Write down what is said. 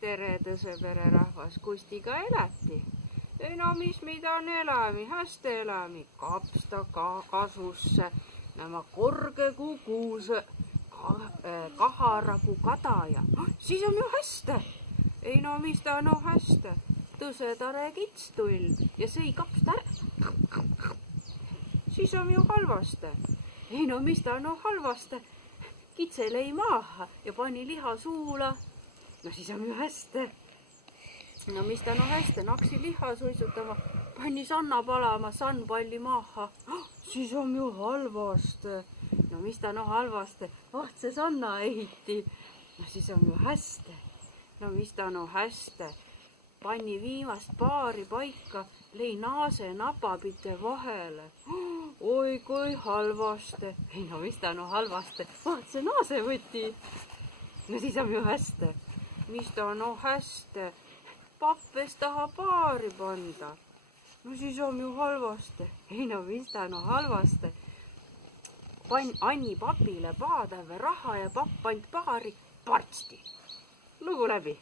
tere, tõsepere rahvas, kusti ka elati? Ei no mis mida on elami, hästi elami, kapsta ka kasusse, nämä korge kui kuuse, kahara kui kadaja. Siis on ju hästi. Ei no mis ta on hästi. Tõsetare kitstull ja sõi kapsta ära. Siis on ju halvaste. Ei no mis ta on halvaste. Kitse lõi maaha ja pani liha suula. No siis on ju hästi. No mis ta on hästi, naksi liha suitsutama, pani sanna palama, sannpalli maaha. Siis on ju halvaste. No mis ta on halvaste, vahtse sanna ehiti. No siis on ju hästi. No mis ta on hästi, pani viimast paari paika, lõi naase napapite vahele. Oi kui halvaste. Ei no mis ta on halvaste, vahtse naase võti. No siis on ju hästi. Mis ta on hästi, pappes taha paari panda. No siis on ju halvaste. Ei no mis ta on halvaste. Anni papile paadave raha ja papp pand paari partsti. Lugu läbi.